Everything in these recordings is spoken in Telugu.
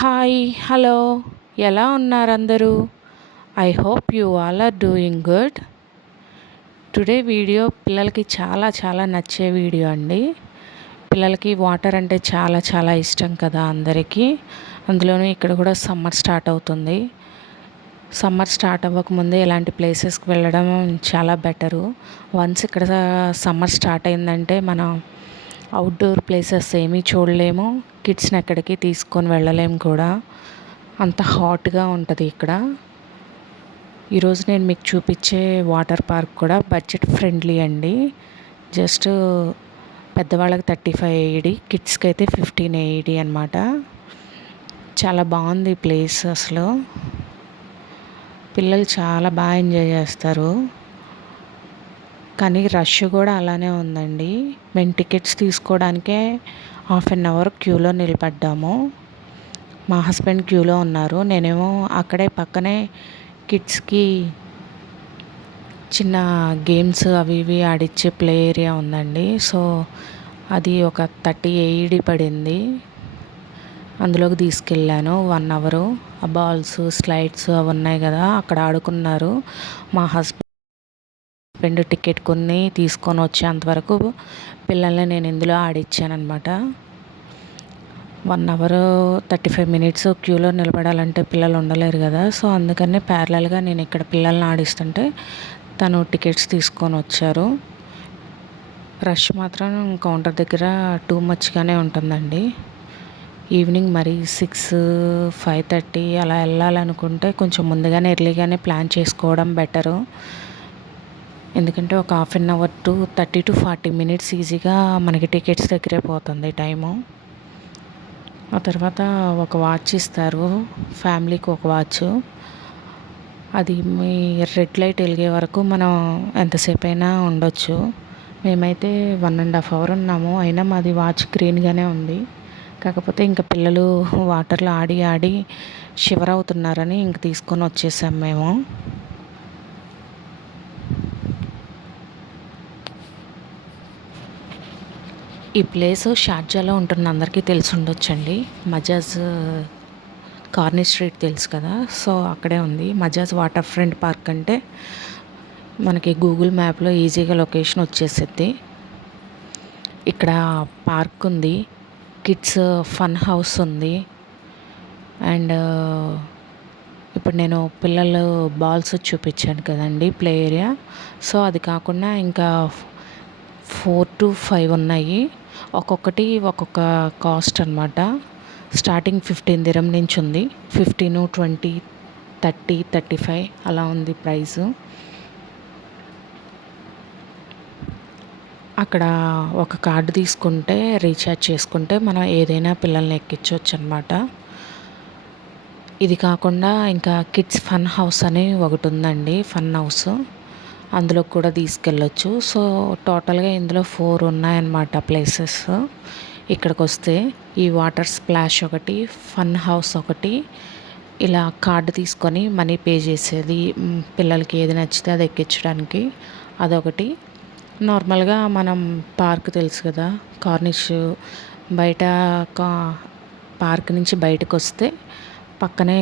హాయ్ హలో ఎలా ఉన్నారు అందరూ? I hope you all are doing good. Today video పిల్లలకి చాలా చాలా నచ్చే వీడియో అండి. పిల్లలకి వాటర్ అంటే చాలా చాలా ఇష్టం కదా అందరికీ. అందులోనూ ఇక్కడ కూడా సమ్మర్ స్టార్ట్ అవుతుంది. సమ్మర్ స్టార్ట్ అవ్వకముందే ఇలాంటి ప్లేసెస్కి వెళ్ళడం చాలా బెటరు. వన్స్ ఇక్కడ సమ్మర్ స్టార్ట్ అయిందంటే మనం అవుట్డోర్ ప్లేసెస్ ఏమీ చూడలేము, కిడ్స్ని ఎక్కడికి తీసుకొని వెళ్ళలేము కూడా. అంత హాట్గా ఉంటుంది ఇక్కడ. ఈరోజు నేను మీకు చూపించే వాటర్ పార్క్ కూడా బడ్జెట్ ఫ్రెండ్లీ అండి. జస్ట్ పెద్దవాళ్ళకి 35 AED, కిడ్స్కి అయితే 15 AED అనమాట. చాలా బాగుంది ప్లేస్. అసలు పిల్లలు చాలా బాగా ఎంజాయ్ చేస్తారు. కానీ రష్ కూడా అలానే ఉందండి. మేము టికెట్స్ తీసుకోవడానికే 1/2 అవర్ క్యూలో నిలబడ్డాము. మా హస్బెండ్ క్యూలో ఉన్నారు, నేనేమో అక్కడే పక్కనే కిడ్స్కి చిన్న గేమ్స్ అవి ఇవి ఆడిచ్చే ప్లే ఏరియా ఉందండి. సో అది ఒక 30 AED పడింది. అందులోకి తీసుకెళ్ళాను 1 అవరు. ఆ బాల్స్ స్లైడ్స్ అవి ఉన్నాయి కదా, అక్కడ ఆడుకున్నారు. మా హస్బెండ్ టికెట్ కొని తీసుకొని వచ్చేంతవరకు పిల్లల్ని నేను ఇందులో ఆడిచ్చానమాట. 1 అవర్ 35 minutes క్యూలో నిలబడాలంటే పిల్లలు ఉండలేరు కదా. సో అందుకనే ప్యారలల్గా నేను ఇక్కడ పిల్లల్ని ఆడిస్తుంటే తను టికెట్స్ తీసుకొని వచ్చారు. రష్ మాత్రం కౌంటర్ దగ్గర టూ మచ్గానే ఉంటుందండి. ఈవినింగ్ మరి 6-5:30 అలా వెళ్ళాలనుకుంటే కొంచెం ముందుగానే ఎర్లీగానే ప్లాన్ చేసుకోవడం బెటరు. ఎందుకంటే ఒక 1/2 అవర్ టు 30-40 minutes ఈజీగా మనకి టికెట్స్ దగ్గరే పోతుంది టైము. ఆ తర్వాత ఒక వాచ్ ఇస్తారు, ఫ్యామిలీకి ఒక వాచ్. అది మీ రెడ్ లైట్ వెలిగే వరకు మనం ఎంతసేపు అయినా ఉండొచ్చు. మేమైతే 1.5 hour ఉన్నాము, అయినా మాది వాచ్ గ్రీన్గానే ఉంది. కాకపోతే ఇంకా పిల్లలు వాటర్లో ఆడి ఆడి షివర్ అవుతున్నారని ఇంక తీసుకొని వచ్చేసాం మేము. ఈ ప్లేస్ షార్జాలో ఉంటున్న అందరికీ తెలిసి ఉండొచ్చండి. మజాజ్ కార్నీ స్ట్రీట్ తెలుసు కదా, సో అక్కడే ఉంది. మజాజ్ వాటర్ ఫ్రంట్ పార్క్ అంటే మనకి గూగుల్ మ్యాప్లో ఈజీగా లొకేషన్ వచ్చేసిద్ది. ఇక్కడ పార్క్ ఉంది, కిడ్స్ ఫన్ హౌస్ ఉంది. అండ్ ఇప్పుడు నేను పిల్లలు బాల్స్ చూపించాను కదండి, ప్లే ఏరియా. సో అది కాకుండా ఇంకా 4 to 5 ఉన్నాయి. ఒక్కొక్కటి ఒక్కొక్క కాస్ట్ అనమాట. స్టార్టింగ్ 15 dirham నుంచి ఉంది. 15, 20, 30, 35 అలా ఉంది ప్రైసు. అక్కడ ఒక కార్డు తీసుకుంటే రీఛార్జ్ చేసుకుంటే మనం ఏదైనా పిల్లల్ని ఎక్కించవచ్చు అనమాట. ఇది కాకుండా ఇంకా కిడ్స్ ఫన్ హౌస్ అని ఒకటి ఉందండి, ఫన్ హౌస్. అందులో కూడా తీసుకెళ్ళొచ్చు. సో టోటల్గా ఇందులో 4 ఉన్నాయన్నమాట ప్లేసెస్. ఇక్కడికి వస్తే ఈ వాటర్ స్ప్లాష్ ఒకటి, ఫన్ హౌస్ ఒకటి, ఇలా కార్డు తీసుకొని మనీ పే చేసేది, పిల్లలకి ఏది నచ్చితే అది ఎక్కించడానికి అదొకటి. నార్మల్గా మనం పార్క్ తెలుసు కదా, కార్నిష్ బయట పార్క్ నుంచి బయటకు వస్తే పక్కనే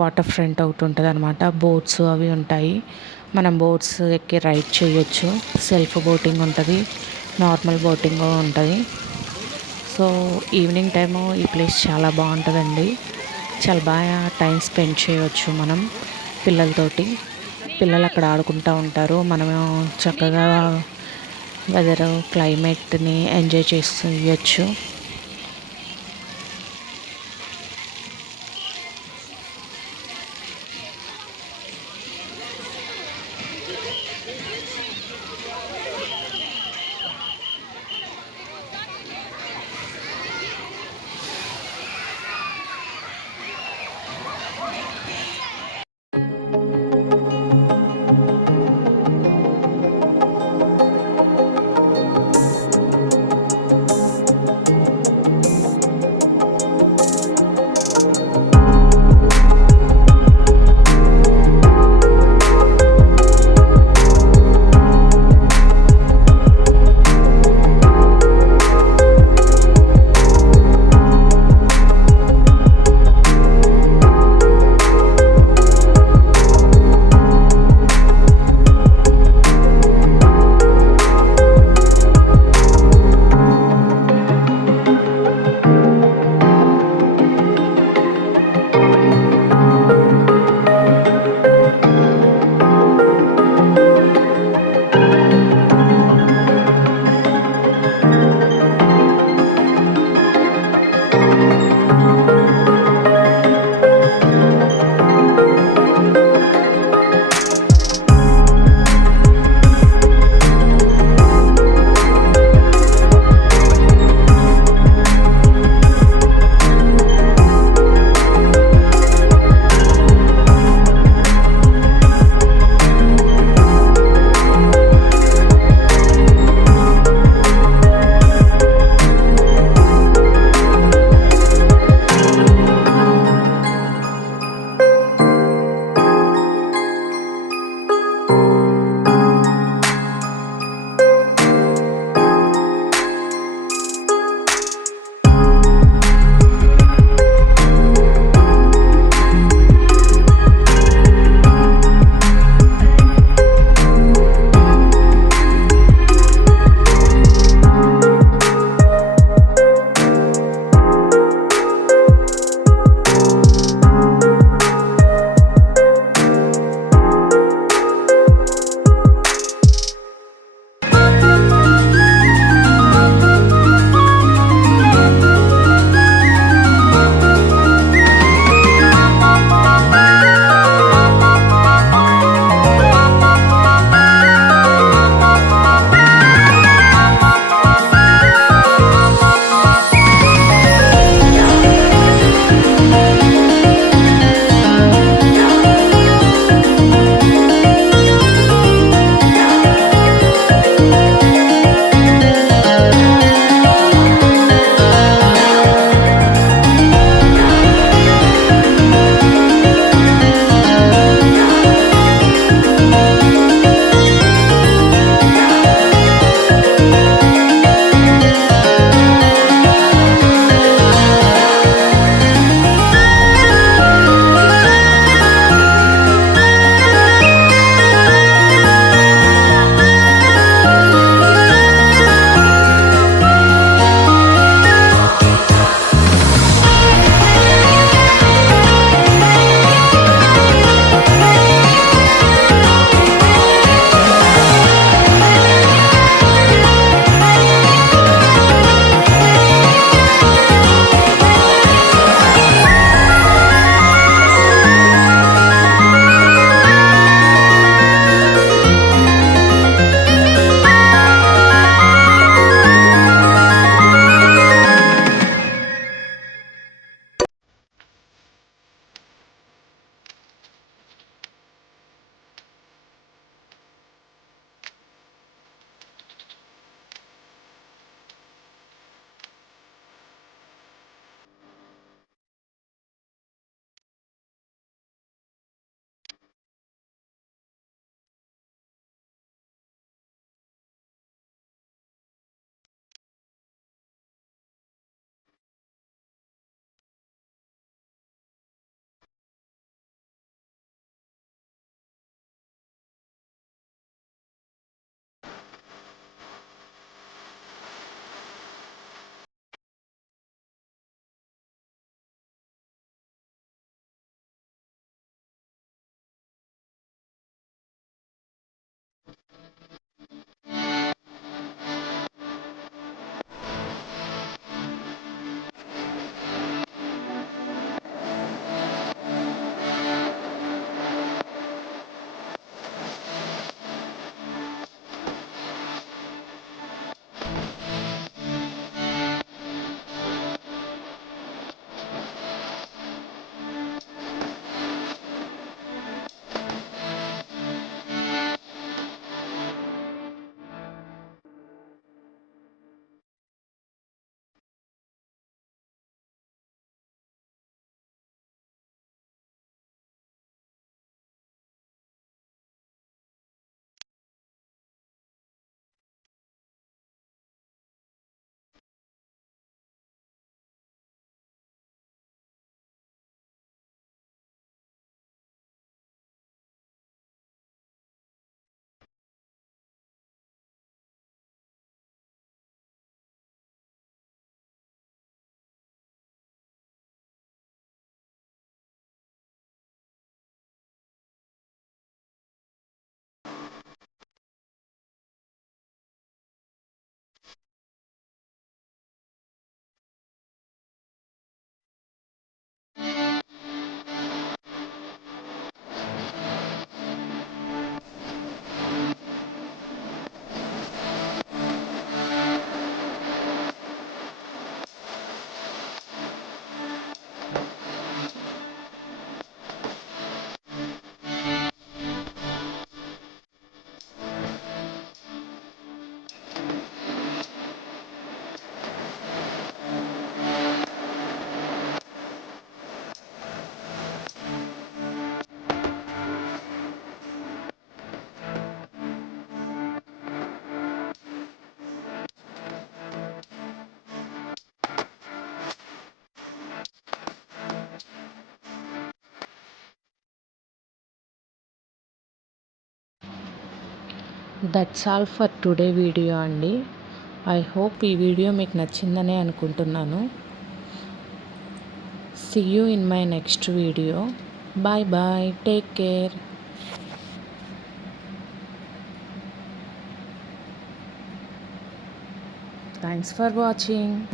వాటర్ ఫ్రంట్ ఒకటి ఉంటుంది అనమాట. బోట్స్ అవి ఉంటాయి, మనం బోట్స్ ఎక్కి రైడ్ చేయొచ్చు. సెల్ఫ్ బోటింగ్ ఉంటుంది, నార్మల్ బోటింగ్ ఉంటుంది. సో ఈవినింగ్ టైము ఈ ప్లేస్ చాలా బాగుంటుందండి. చాలా బాగా టైం స్పెండ్ చేయవచ్చు మనం పిల్లలతోటి. పిల్లలు అక్కడ ఆడుకుంటూ ఉంటారు, మనము చక్కగా వెదర్ క్లైమేట్ని ఎంజాయ్ చేయొచ్చు. That's all for today video అండి. ఐ హోప్ ఈ వీడియో మీకు నచ్చిందనే అనుకుంటున్నాను. See you in my next video. Bye bye, take care. Thanks for watching.